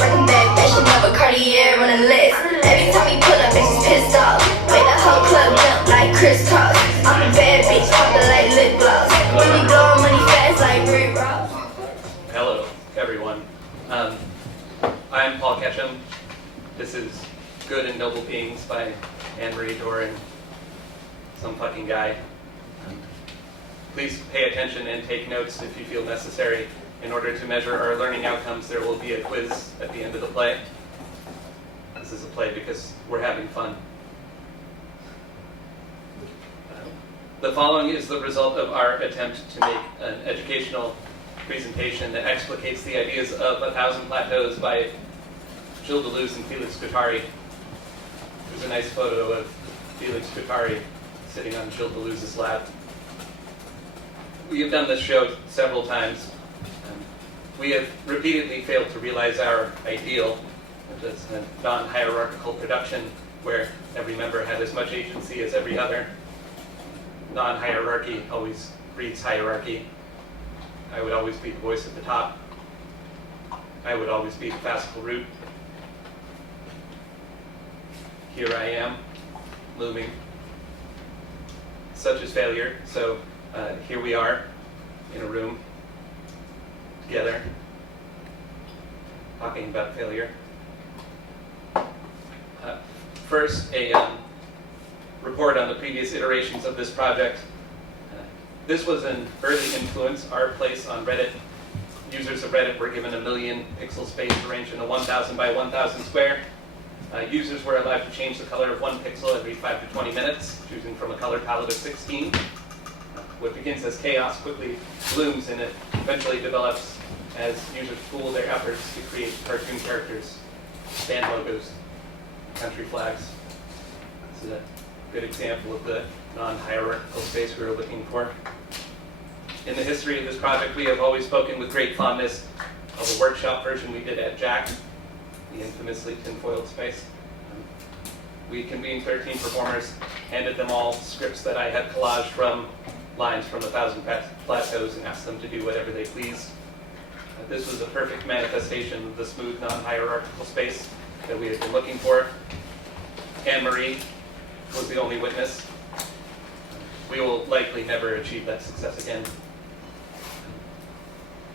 Bring back fashion of a Cartier on a list. Every time we pull up, bitches pissed off. Make the whole club jump like crisscross. I'm a bad bitch, poppin' like lip gloss. When we blowin' money fast like Rick Ross. Hello, everyone. I'm Paul Ketchum. This is Good and Noble Beings by Anne-Marie Doran, some fucking guy. Please pay attention and take notes if you feel necessary. In order to measure our learning outcomes, there will be a quiz at the end of the play. This is a play because we're having fun. The following is the result of our attempt to make an educational presentation that explicates the ideas of A Thousand Plateaus by Gilles Deleuze and Felix Guattari. There's a nice photo of Felix Guattari sitting on Gilles Deleuze's lap. We have done this show several times. We have repeatedly failed to realize our ideal, which is a non-hierarchical production where every member had as much agency as every other. Non-hierarchy always breeds hierarchy. I would always be the voice at the top. I would always be the classical root. Here I am, looming. Such is failure. So here we are in a room together, talking about failure. First, a report on the previous iterations of this project. This was an early influence, our place on Reddit. Users of Reddit were given 1 million pixel space arranged in a 1,000 by 1,000 square. Users were allowed to change the color of 1 pixel every 5 to 20 minutes, choosing from a color palette of 16. What begins as chaos quickly blooms, and it eventually develops as users pool their efforts to create cartoon characters, band logos, country flags. This is a good example of the non-hierarchical space we were looking for. In the history of this project, we have always spoken with great fondness of a workshop version we did at Jack, the infamously tinfoiled space. We convened 13 performers, handed them all scripts that I had collaged from lines from A Thousand Plateaus, and asked them to do whatever they pleased. This was a perfect manifestation of the smooth, non-hierarchical space that we had been looking for. Anne-Marie was the only witness. We will likely never achieve that success again.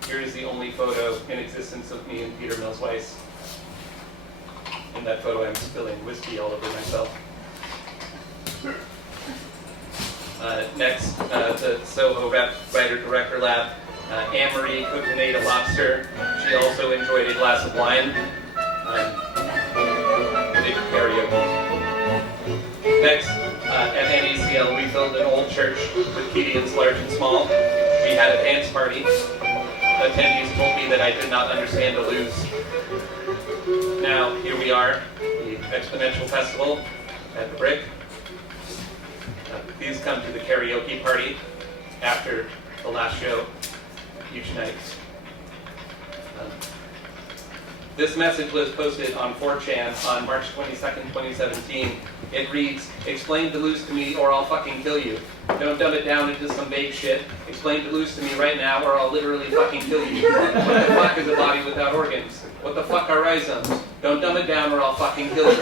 Here is the only photo in existence of me and Peter Mills Weiss. In that photo, I'm spilling whiskey all over myself. Next, the Soho Writer-Director Lab. Anne-Marie cooked and ate a lobster. She also enjoyed a glass of wine. Did karaoke. Next, at NACL, we filmed an old church with Kedians large and small. We had a dance party. Attendees told me that I did not understand Deleuze. Now, here we are, the Exponential Festival at the Brick. Please come to the karaoke party after the last show each night. This message was posted on 4chan on March 22nd, 2017. It reads, "Explain Deleuze to me or I'll fucking kill you. Don't dumb it down into some vague shit. Explain Deleuze to me right now or I'll literally fucking kill you. What the fuck is a body without organs? What the fuck are rhizomes? Don't dumb it down or I'll fucking kill you."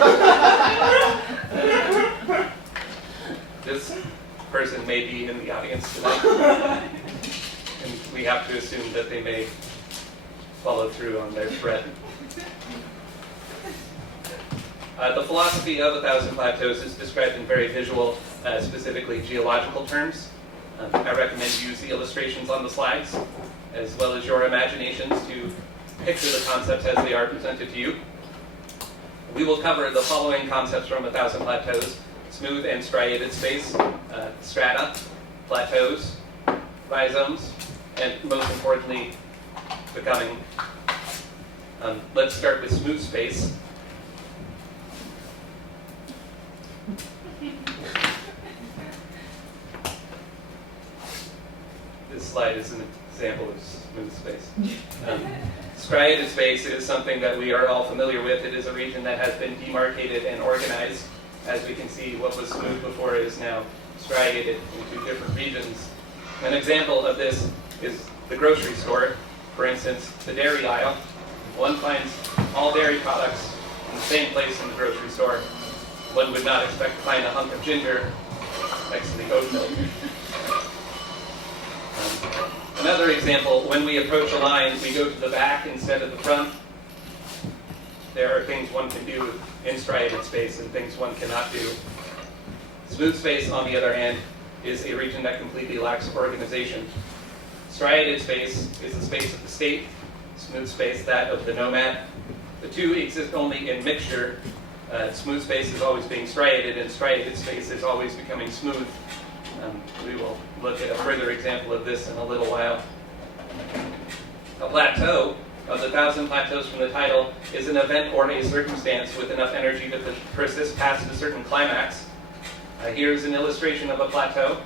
This person may be in the audience tonight. And we have to assume that they may follow through on their threat. The philosophy of A Thousand Plateaus is described in very visual, specifically geological terms. I recommend you use the illustrations on the slides, as well as your imaginations to picture the concepts as they are presented to you. We will cover the following concepts from A Thousand Plateaus: smooth and striated space, strata, plateaus, rhizomes, and most importantly, becoming. Let's start with smooth space. This slide is an example of smooth space. Striated space is something that we are all familiar with. It is a region that has been demarcated and organized. As we can see, what was smooth before is now striated into different regions. An example of this is the grocery store. For instance, the dairy aisle. One finds all dairy products in the same place in the grocery store. One would not expect to find a hunk of ginger next to the oat milk. Another example, when we approach a line, we go to the back instead of the front. There are things one can do in striated space and things one cannot do. Smooth space, on the other hand, is a region that completely lacks organization. Striated space is the space of the state, smooth space that of the nomad. The two exist only in mixture. Smooth space is always being striated, and striated space is always becoming smooth. We will look at a further example of this in a little while. A plateau, of the 1,000 Plateaus from the title, is an event or a circumstance with enough energy to persist past a certain climax. Here's an illustration of a plateau.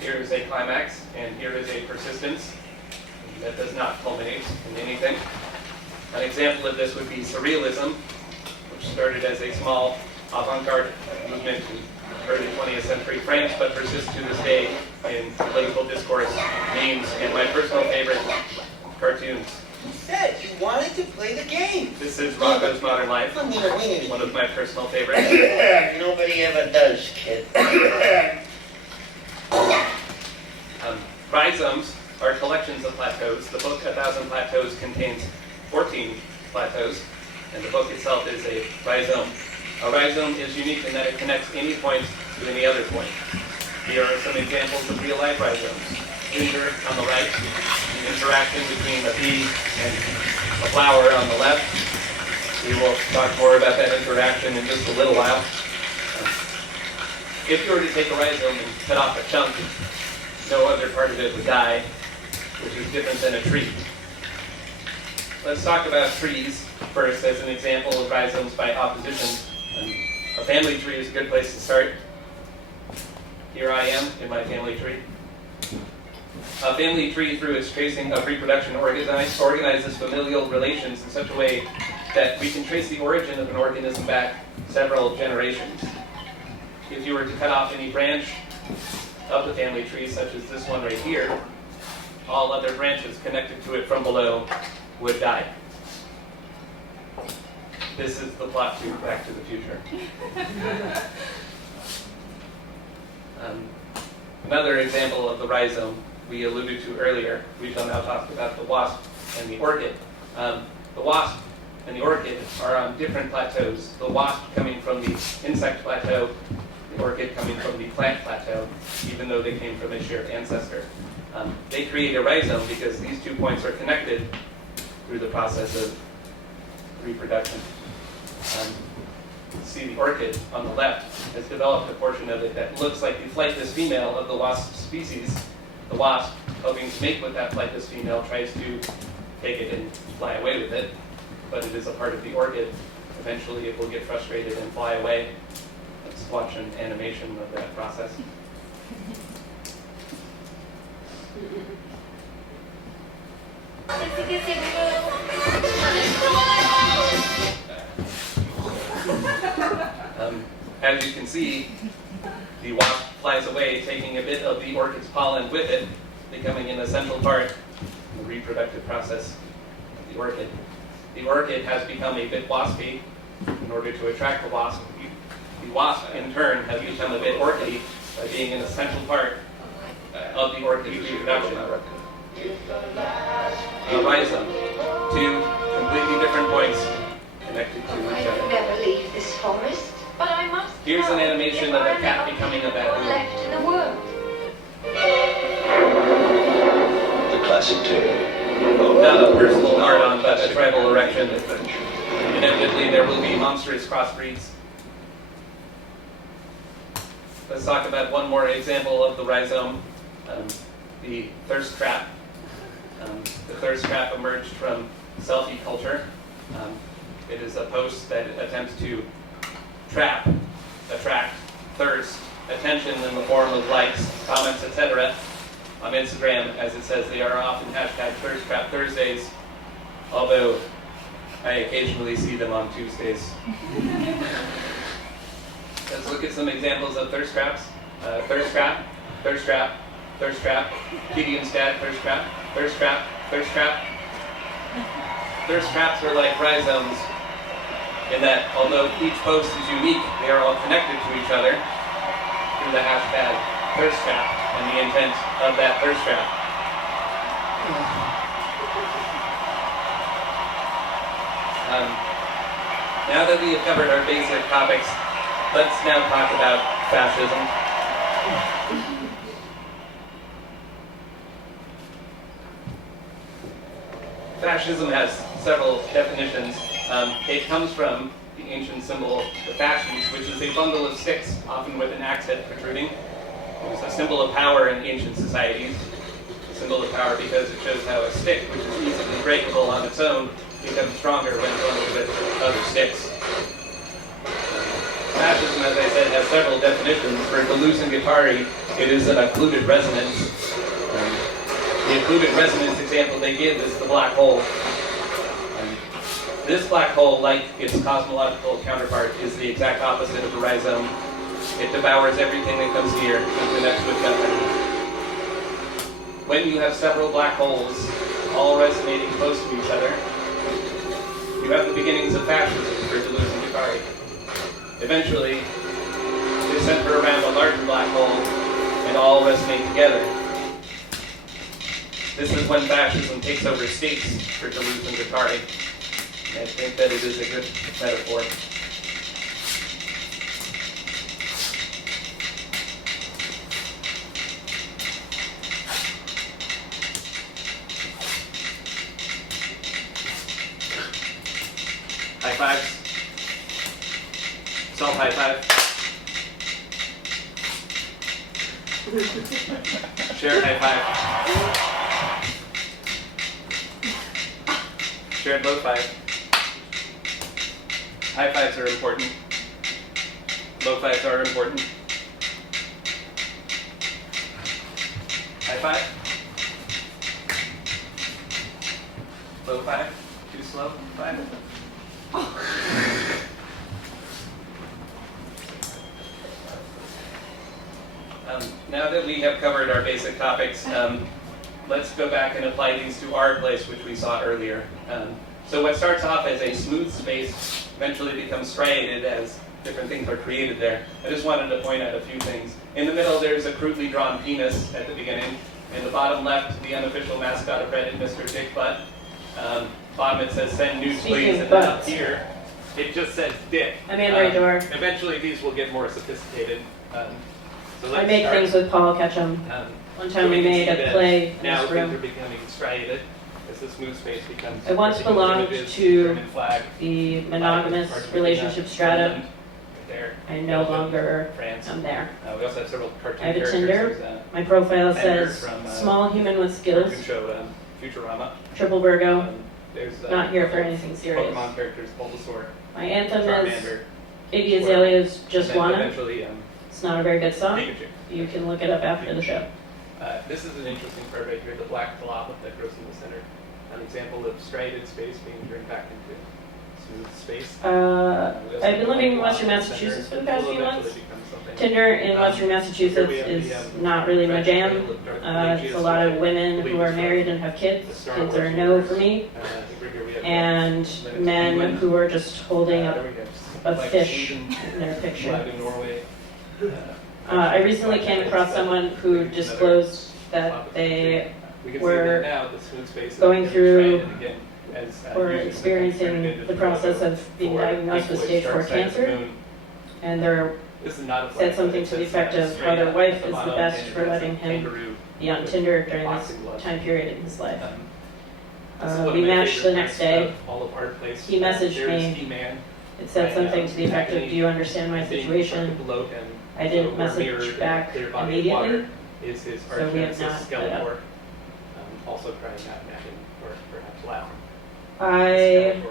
Here is a climax, and here is a persistence that does not culminate in anything. An example of this would be surrealism, which started as a small avant-garde movement in early 20th century France, but persists to this day in political discourse, memes, and my personal favorite, cartoons. You said you wanted to play the game. This is Rocco's Modern Life, one of my personal favorites. Nobody ever does, kid. Rhizomes are collections of plateaus. The book, A Thousand Plateaus, contains 14 plateaus, and the book itself is a rhizome. A rhizome is unique in that it connects any point to any other point. Here are some examples of real-life rhizomes. Tinder on the right, the interaction between a bee and a flower on the left. We will talk more about that interaction in just a little while. If you were to take a rhizome and cut off a chunk, no other part of it would die, which is different than a tree. Let's talk about trees first as an example of rhizomes by opposition. A family tree is a good place to start. Here I am in my family tree. A family tree, through its tracing of reproduction, organizes familial relations in such a way that we can trace the origin of an organism back several generations. If you were to cut off any branch of the family tree, such as this one right here, all other branches connected to it from below would die. This is the plot to Back to the Future. Another example of the rhizome we alluded to earlier. We shall now talk about the wasp and the orchid. The wasp and the orchid are on different plateaus. The wasp coming from the insect plateau, the orchid coming from the plant plateau, even though they came from a shared ancestor. They create a rhizome because these 2 points are connected through the process of reproduction. See, the orchid on the left has developed a portion of it that looks like the flightless female of the wasp species. The wasp, hoping to mate with that flightless female, tries to take it and fly away with it, but it is a part of the orchid. Eventually it will get frustrated and fly away. Let's watch an animation of that process. As you can see, the wasp flies away, taking a bit of the orchid's pollen with it, becoming an essential part of the reproductive process of the orchid. The orchid has become a bit waspy in order to attract the wasp. The wasp, in turn, has become a bit orchidy by being an essential part of the orchid's reproduction. A rhizome, 2 completely different points connected to each other. I never leave this forest, but I must. Here's an animation of a cat becoming a baboon. Left in the world. The classic tale. Not a personal pardon, but a tribal erection. Inevitably, there will be monstrous crossbreeds. Let's talk about one more example of the rhizome, the thirst trap. The thirst trap emerged from selfie culture. It is a post that attempts to trap, attract, thirst, attention in the form of likes, comments, etc. On Instagram, as it says, they are often hashtag Thirst Trap Thursdays, although I occasionally see them on Tuesdays. Let's look at some examples of thirst traps. Thirst trap, thirst trap, thirst trap, Kedian stat, thirst trap, thirst trap, thirst trap. thirst traps are like rhizomes in that although each post is unique, they are all connected to each other through the hashtag thirst trap and the intent of that thirst trap. Now that we have covered our basic topics, let's now talk about fascism. Fascism has several definitions. It comes from the ancient symbol, the fasces, which is a bundle of sticks, often with an axe head protruding. It was a symbol of power in ancient societies. A symbol of power because it shows how a stick, which is easily breakable on its own, becomes stronger when bundled with other sticks. Fascism, as I said, has several definitions. For Deleuze and Guattari, it is an occluded resonance. The occluded resonance example they give is the black hole. This black hole, like its cosmological counterpart, is the exact opposite of a rhizome. It devours everything that comes near and connects with nothing. When you have several black holes, all resonating close to each other, you have the beginnings of fascism for Deleuze and Guattari. Eventually, they center around a larger black hole and all resonate together. This is when fascism takes over states for Deleuze and Guattari. I think that it is a good metaphor. High fives. Self high five. Shared high five. Shared low five. High fives are important. Low fives are important. High five. Low five. Too slow. Five. Now that we have covered our basic topics, let's go back and apply these to our place, which we saw earlier. So what starts off as a smooth space eventually becomes striated as different things are created there. I just wanted to point out a few things. In the middle, there's a crudely drawn penis at the beginning. In the bottom left, the unofficial mascot of Reddit, Mr. Dick Butt. Bottom it says send news please, and then up here, it just says dick. I'm Android door. Eventually these will get more sophisticated. So I make things with Paul Ketchum. One time we made a play in now this things are room. becoming striated as the smooth space becomes. I once belonged to the monogamous relationship strata. I no longer am there. We also have several cartoon I have a characters. Tinder. My profile Ender says from, small human with skills, Cartoon show Futurama. triple Virgo, There's not here for anything serious. Pokemon characters, Bulbasaur, My anthem is Charmander, Iggy Azalea's Just and then Wanna. eventually It's not a very good song. Pikachu. You can look it up after the show. This is an interesting part right here, the black blob that grows in the center. An example of striated space being turned back into smooth space. I've been living in Western Massachusetts for the past few months. Tinder in Western Massachusetts is not really my jam. It's a lot of women who are married and have kids. Kids are a no for me. And men who are just holding up a fish in their picture. I recently came across someone who disclosed that they were going through or experiencing the process of being diagnosed with stage 4 cancer, and they said something to the effect of how their wife is the best for letting him be on Tinder during this time period in his life. We matched the next day. He messaged me. It said something to the effect of, "Do you understand my situation?" I didn't message back immediately, so we have not met up. Also trying not napping or perhaps loud. I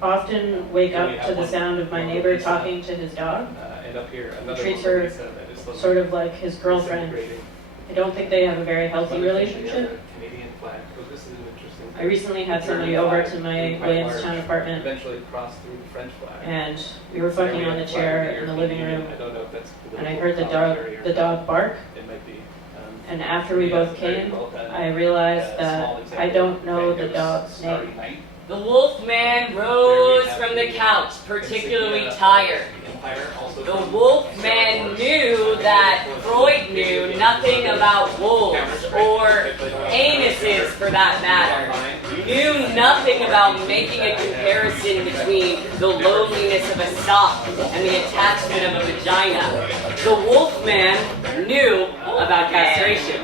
often wake up to the sound of my neighbor talking to his dog. And up here, He treats her sort of like his girlfriend. I don't think they have a very healthy relationship. Canadian flag. So this is interesting. I recently had somebody over to my Williamstown apartment, Eventually crossed through the French flag. and we were fucking on the chair in the living room, I don't know if that's and I heard the dog bark. It might be. And after we both came, I realized that I don't know the dog's name. The wolf man rose from the couch, particularly tired. The wolf man knew that Freud knew nothing about wolves, or anuses for that matter. Knew nothing about making a comparison between the loneliness of a sock and the attachment of a vagina. The wolf man knew about castration.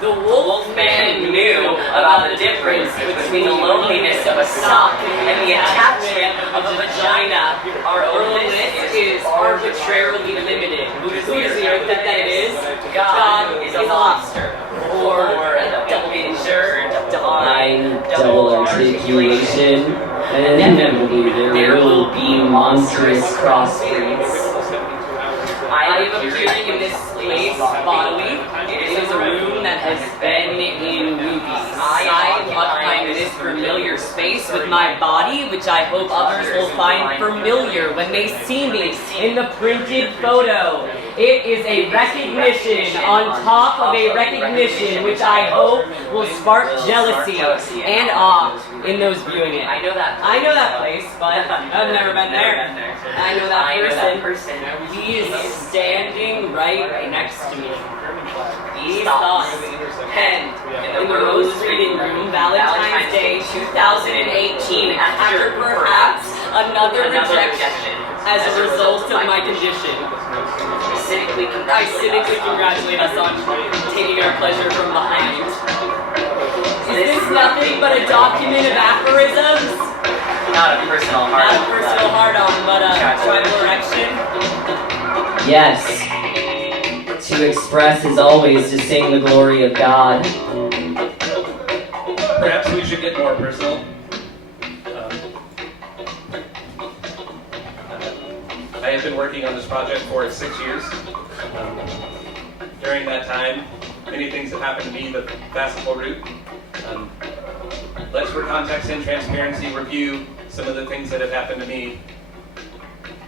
The wolf man knew about the difference between the loneliness of a sock and the attachment of a vagina. Our loneliness is arbitrarily limited. Who does the earth think that it is? God is a lobster. Or a double pincher, divine, double articulation, and inevitably there will be monstrous crossbreeds. I am appearing in this place bodily. It is a room that has been in movies. I am occupying this familiar space with my body, which I hope others will find familiar when they see me in the printed photo. It is a recognition on top of a recognition, which I hope will spark jealousy and awe in those viewing it. I know that place, but I've never been there. I know that person. He is standing right next to me. These thoughts, penned in the Rose Reading Room, Valentine's Day 2018, after perhaps another rejection as a result of my condition. I cynically congratulate us on taking our pleasure from behind. Is this nothing but a document of aphorisms? Not a personal hard-on, but a tribal erection? Yes. To express is always to sing the glory of God. Perhaps we should get more personal. I have been working on this project for 6 years. During that time, many things have happened to me, the classical route. Let's, for context and transparency, review some of the things that have happened to me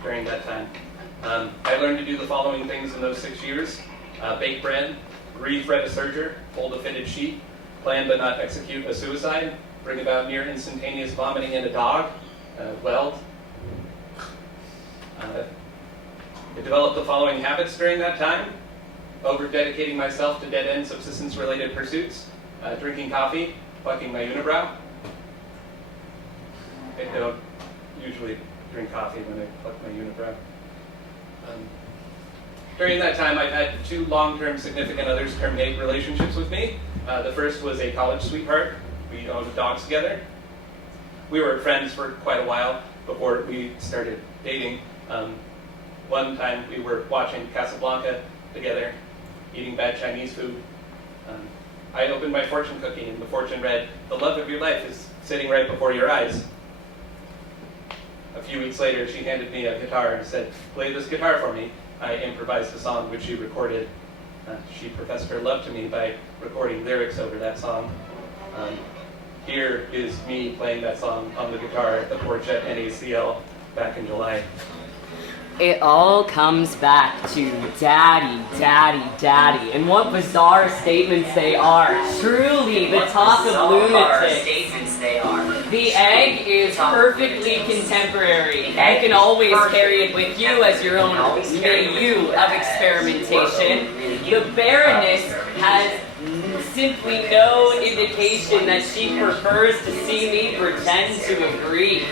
during that time. I learned to do the following things in those 6 years. Bake bread, re-thread a serger, fold a fitted sheet, plan but not execute a suicide, bring about near instantaneous vomiting in a dog, weld. I developed the following habits during that time: over-dedicating myself to dead-end subsistence-related pursuits, drinking coffee, fucking my unibrow. I don't usually drink coffee when I fuck my unibrow. During that time, I've had 2 long-term significant others terminate relationships with me. The first was a college sweetheart. We owned dogs together. We were friends for quite a while before we started dating. One time we were watching Casablanca together, eating bad Chinese food. I opened my fortune cookie and the fortune read, "The love of your life is sitting right before your eyes." A few weeks later, she handed me a guitar and said, "Play this guitar for me." I improvised a song which she recorded. She professed her love to me by recording lyrics over that song. Here is me playing that song on the guitar at the porch at NACL back in July. It all comes back to daddy, daddy, daddy, and what bizarre statements they are. Truly, the talk of lunatics. The egg is perfectly contemporary. You can always carry it with you as your own milieu of experimentation. The Baroness has simply no indication that she prefers to see me pretend to agree.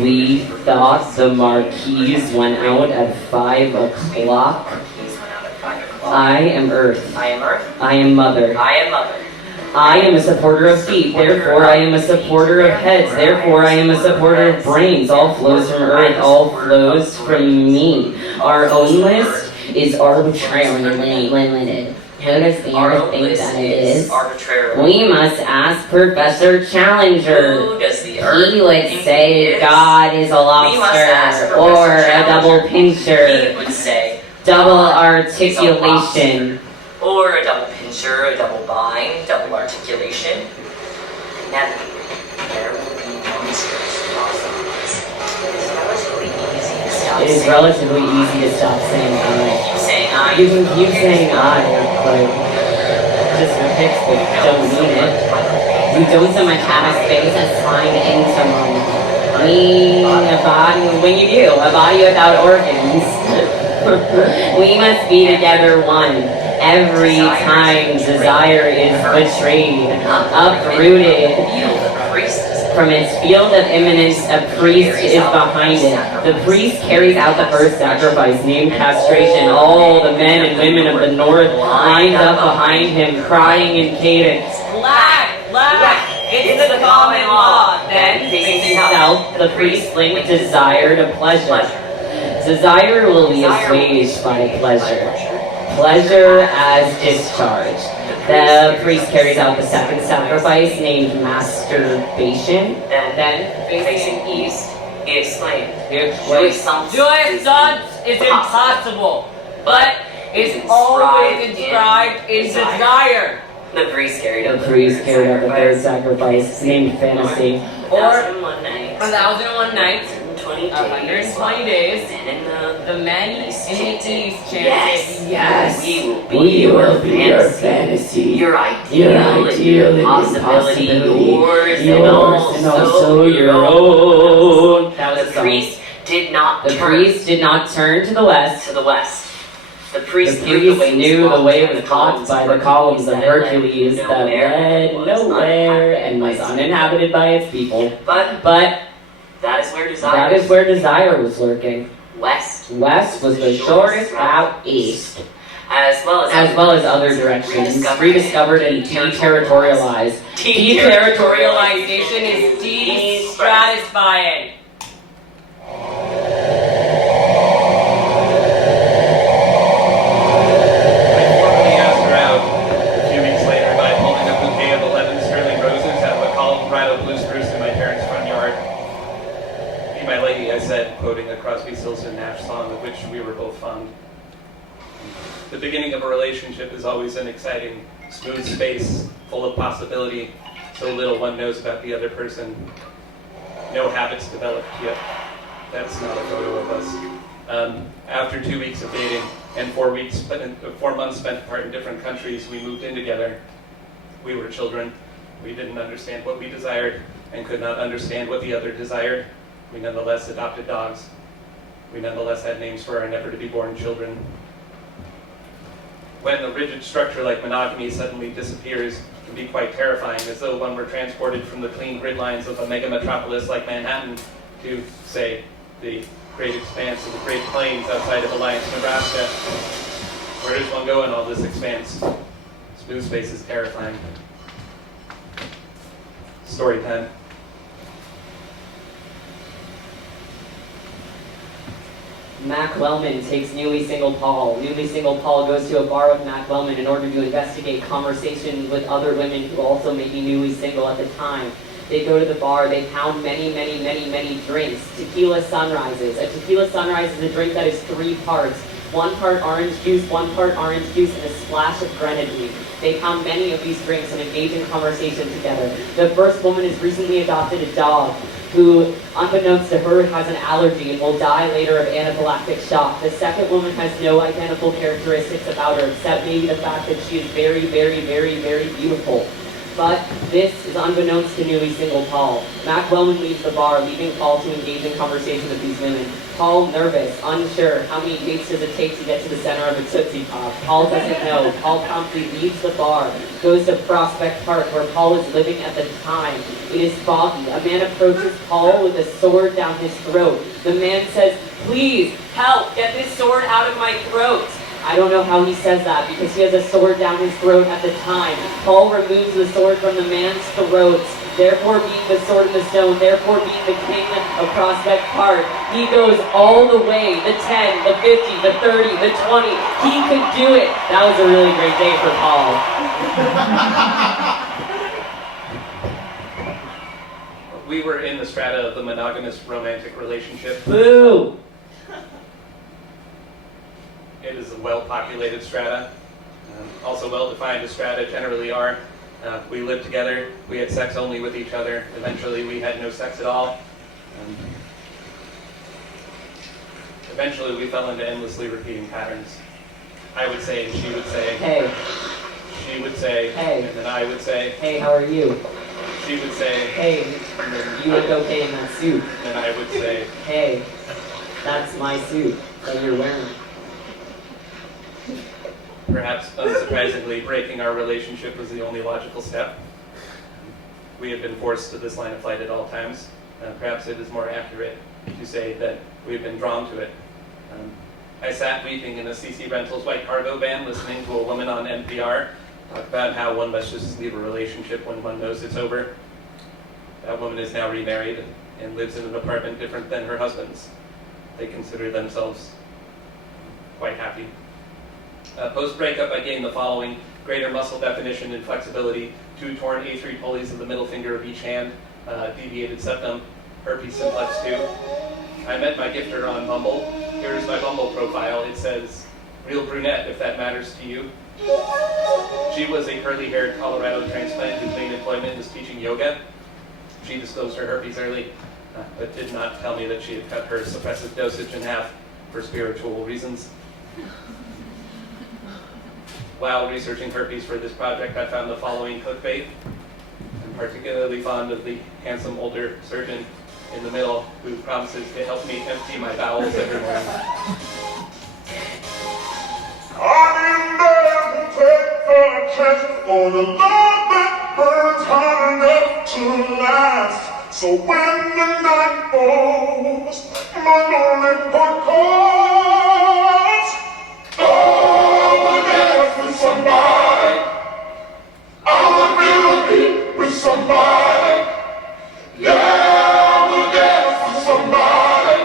We thought the Marquise went out at 5 o'clock. I am Earth. I am Mother. I am a supporter of feet, therefore I am a supporter of heads, therefore I am a supporter of brains. All flows from Earth, all flows from me. Our own list is arbitrarily limited. Who does the Earth think that it is? We must ask Professor Challenger. He would say God is a lobster, or a double pincher. He would say double articulation. Or a double pincher, a double bind, double articulation. Now, there will be monstrous crossovers. It is relatively easy to stop saying I. Keep saying I. You can keep saying I, but just depicts but don't mean it. We don't so much have a space as slide into one. A body, when you do, a body without organs. We must be together one. Every time desire is betrayed, uprooted from its field of immanence, a priest is behind it. The priest carries out the first sacrifice, named castration. All the men and women of the north lined up behind him, crying in cadence, Black, black, it's the common law. Then, facing south, the priest linked desire to pleasure. Desire will be assuaged by pleasure. Pleasure as discharge. The priest carries out the second sacrifice, named masturbation. then, facing east, he exclaimed, Joy Joy is impossible, but is always inscribed in desire. The priest carried out the third sacrifice, named fantasy. Or 1,001 nights, 120 days, the men in the east chanted, yes, We will be your fantasy, your ideal, possibility, yours, and also your own. The priest did not turn to the west. The priest knew the way was taught by the columns of Hercules that led nowhere and was uninhabited by its people. But that is where desire was lurking. West Was the shortest route east, as well as other directions, rediscovered and deterritorialized. Deterritorialization is de-stratifying. I said, quoting a Crosby, Stills and Nash song of which we were both fond. The beginning of a relationship is always an exciting, smooth space, full of possibility, so little one knows about the other person. No habits developed yet. That's not a photo of us. After 2 weeks of dating and 4 months spent apart in different countries, we moved in together. We were children. We didn't understand what we desired and could not understand what the other desired. We nonetheless adopted dogs. We nonetheless had names for our never-to-be-born children. When a rigid structure like monogamy suddenly disappears, it can be quite terrifying, as though one were transported from the clean grid lines of a mega metropolis like Manhattan to, say, the great expanse of the Great Plains outside of Alliance, Nebraska. Where does one go in all this expanse? Smooth space is terrifying. Story time. Mac Wellman takes newly single Paul. Newly single Paul goes to a bar with Mac Wellman in order to investigate conversations with other women who also may be newly single at the time. They go to the bar, they pound many drinks. Tequila sunrises. A tequila sunrise is a drink that is 3 parts. 1 part orange juice, and a splash of grenadine. They pound many of these drinks and engage in conversation together. The first woman has recently adopted a dog who, unbeknownst to her, has an allergy and will die later of anaphylactic shock. The second woman has no identical characteristics about her, except maybe the fact that she is very beautiful. But this is unbeknownst to newly single Paul. Mac Wellman leaves the bar, leaving Paul to engage in conversation with these women. Paul, nervous, unsure, how many dates does it take to get to the center of a Tootsie Pop? Paul doesn't know. Paul promptly leaves the bar, goes to Prospect Park, where Paul is living at the time. It is foggy. A man approaches Paul with a sword down his throat. The man says, "Please, help, get this sword out of my throat." I don't know how he says that, because he has a sword down his throat at the time. Paul removes the sword from the man's throat, therefore being the sword in the stone, therefore being the king of Prospect Park. He goes all the way, the 10, the 50, the 30, the 20. He could do it. That was a really great day for Paul. We were in the strata of the monogamous romantic relationship. Boo! It is a well-populated strata, also well-defined as strata generally are. We lived together, we had sex only with each other. Eventually we had no sex at all. Eventually we fell into endlessly repeating patterns. I would say and she would say. Hey, She would say, Hey. and then I would say, Hey, how are you? she would say, Hey, and then you look okay in that suit. and I would say, Hey, that's my suit that you're wearing. perhaps unsurprisingly, breaking our relationship was the only logical step. We had been forced to this line of flight at all times. Perhaps it is more accurate to say that we had been drawn to it. I sat weeping in a CC Rentals white cargo van listening to a woman on NPR talk about how one must just leave a relationship when one knows it's over. That woman is now remarried and lives in an apartment different than her husband's. They consider themselves quite happy. Post-breakup, I gained the following: greater muscle definition and flexibility, 2 torn A3 pulleys of the middle finger of each hand, deviated septum, herpes simplex 2. I met my gifter on Bumble. Here's my Bumble profile. It says, real brunette, if that matters to you. She was a curly-haired Colorado transplant whose main employment was teaching yoga. She disclosed her herpes early, but did not tell me that she had cut her suppressive dosage in half for spiritual reasons. While researching herpes for this project, I found the following clickbait. I'm particularly fond of the handsome older surgeon in the middle who promises to help me empty my bowels every morning. I'm in there to take the chance on the love that burns hot enough to last. So when the night falls, my lonely heart calls. Oh, we're there with somebody. I will be with somebody. Yeah, we're there for somebody.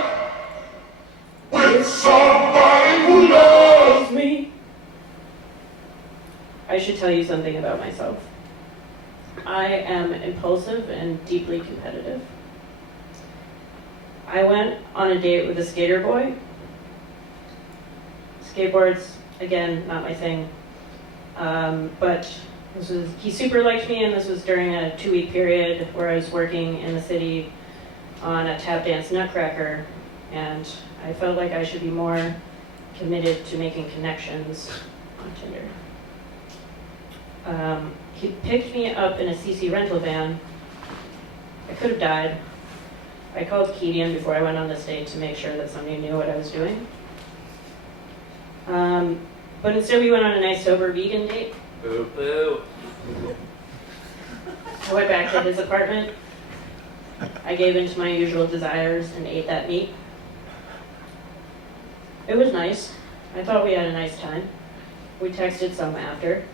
With somebody who loves me. I should tell you something about myself. I am impulsive and deeply competitive. I went on a date with a skater boy. Skateboards, again, not my thing. But he super liked me, and this was during a 2-week period where I was working in the city on a tap dance nutcracker, and I felt like I should be more committed to making connections on Tinder. He picked me up in a CC rental van. I could have died. I called Kedian before I went on this date to make sure that somebody knew what I was doing. But instead we went on a nice sober vegan date. Boo. Boo. I went back to his apartment. I gave in to my usual desires and ate that meat. It was nice. I thought we had a nice time. We texted some after.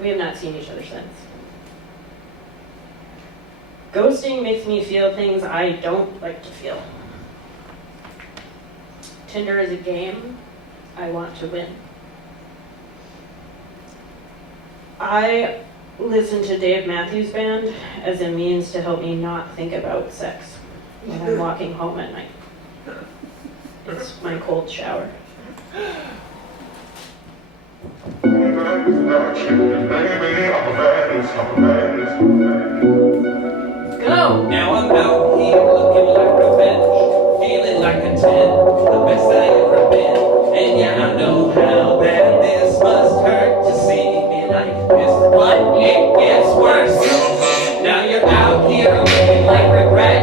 We have not seen each other since. Ghosting makes me feel things I don't like to feel. Tinder is a game I want to win. I listen to Dave Matthews Band as a means to help me not think about sex when I'm walking home at night. It's my cold shower. Go! Now I'm out here looking like revenge, feeling like a 10, the best I ever been. And yeah, I know how bad this must hurt to see me like this, but it gets worse. Now you're out here looking like regret,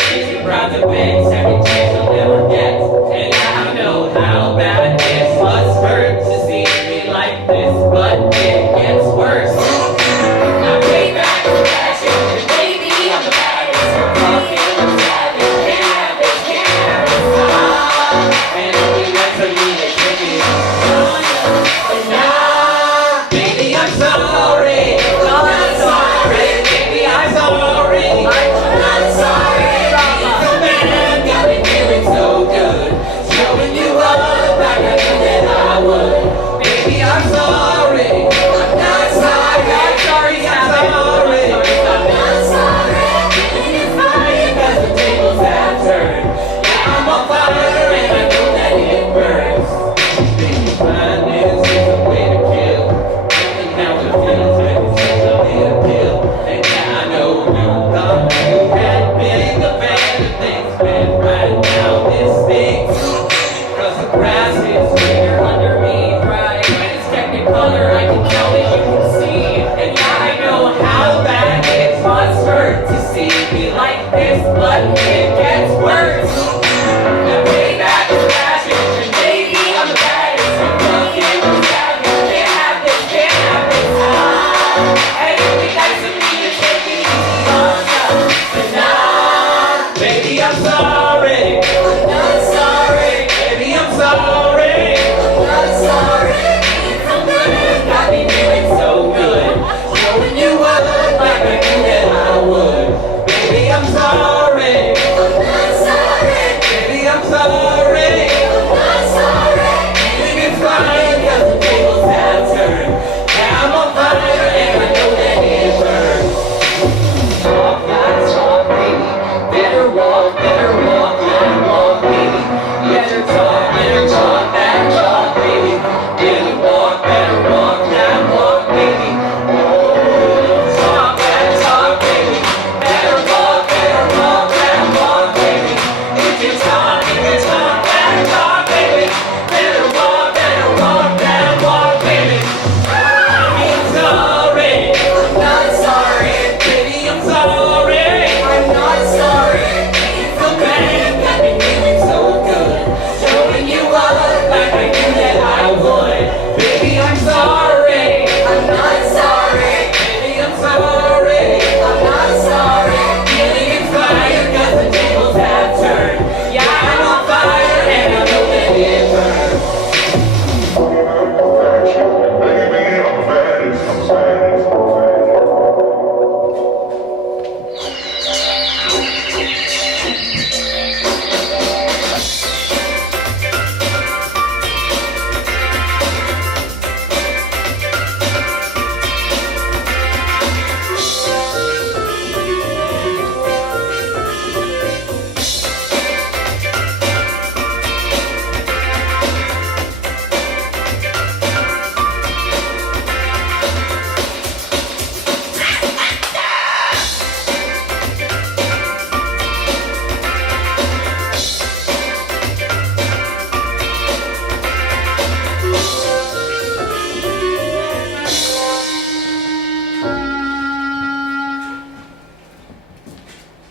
chasing private banks every chance you'll ever get. And yeah, I know how bad this must hurt to see me like this, but it gets worse. Now take back the passion, baby, I'm the baddest. You're fucking savage, can't have this, and only meant to me to kick it. Nah, baby, I'm sorry. I'm sorry, baby, I'm sorry. I'm not sorry. So bad, see me like this, but it gets worse. The payback is crashing, and maybe I'm the baddest. Fuck it, we're savage. Can't have this, can't have this. And it would be nice of me to take it easy on ya, but nah, baby, I'm sorry. I'm not sorry. Baby, I'm sorry. I'm not sorry. It's so good, got me feeling so good. Showing you up like I knew that I would. Baby, I'm sorry. I'm not sorry. Baby, I'm sorry. I'm not sorry. Feeling is fine 'cause the tables have turned. Now I'm on fire and I know that it burns. Talk that talk, baby. Better walk that walk, baby. Better talk that talk, baby. Better walk that walk, baby. Oh, talk that talk, baby. Better walk that walk, baby. If you talk that talk, baby. Better walk that walk, baby. I'm sorry. I'm not sorry. Baby, I'm sorry. I'm not sorry. It's so bad, got me feeling so good. Showing you up like I knew that I would. Baby, I'm sorry. I'm not sorry. Baby, I'm sorry. I'm not sorry. Feeling inspired 'cause the tables have turned. Yeah, I'm on fire and I know that it burns. Baby, I'm the baddest. I'm the baddest.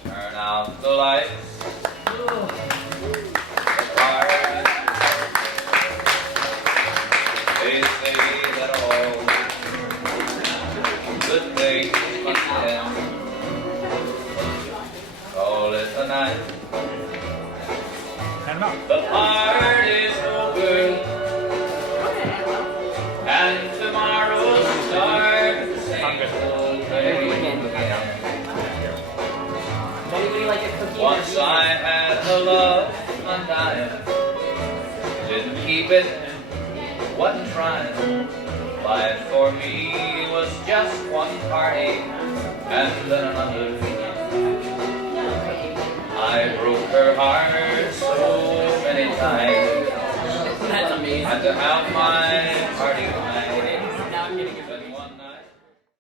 Turn out the lights. They say that all good things must end. Call it the night. The party's over, and tomorrow's start the same old thing again. Anybody like a cookie? Once I had a love undying, didn't keep it, wasn't trying. Life for me was just one party and then another. I broke her heart so many times. That's amazing. Had to have my party